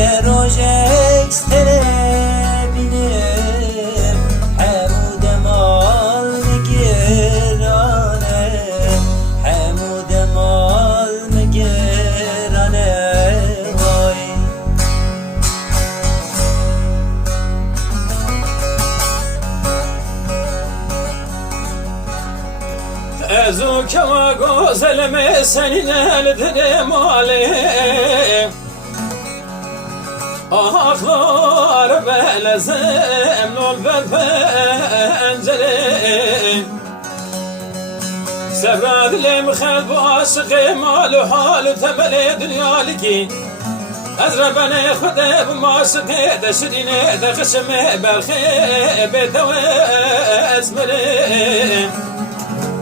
یه روژکس بینیم حمود مال میگیرانه حمود مال میگیرانه وای ازو که و گوزلم سنین الدن مالی آخلار بلزم نول بالبنجلي سبراد لي مخال باشقي مالو حالو تملي دنيا لكي أزربني خده بماشقي دشريني دخشمي بالخي بيتوي أزمري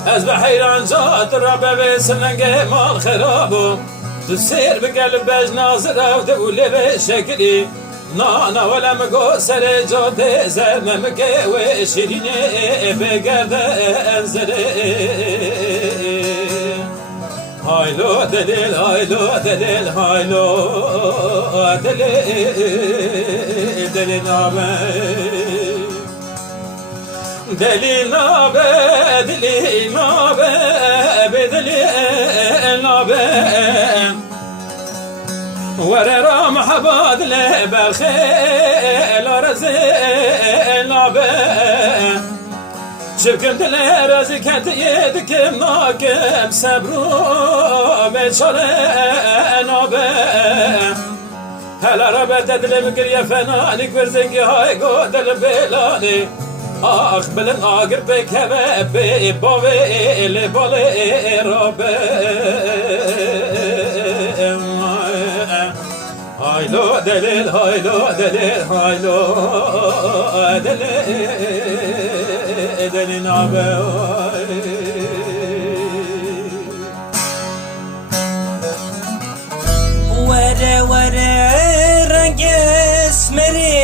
أزبح حيران جات الربا بسلنقي مال خرابو تسير بقلب ناظرة ودولي بشكلي نانا ولا مقو سري جودي زممك وشيريني بقرد انزلي هايلو دليل هايلو دليل هايلو دليل دليل نابي دليل نابي دليل نابي بدليل نابي ورا محباد لي بالخيل رزيل نابي شبكم دلي رزي كانت يدك مناكم سبرو بشري نابي هلا ربت دلي مقرية فنانك برزنقي هاي قودل بيلاني آخ بلن آقر بك هبه بابي لبالي ربي هايلو دليل هايلو دليل هايلو دليل دليل نابي وره وره رنگ اسمری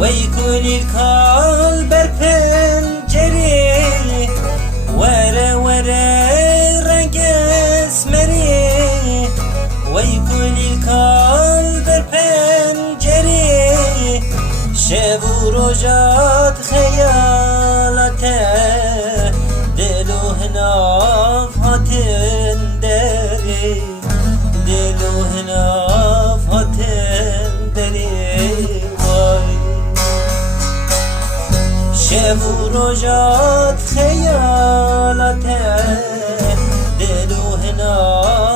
ويكون الكال برپنجری وره وره رنگ اسمری ويكون الكال برپنجری شب و روجات خیالته دلو هناف هاتن دری دلو هناف هاتن دری شب و روجات خیالته دلو هناف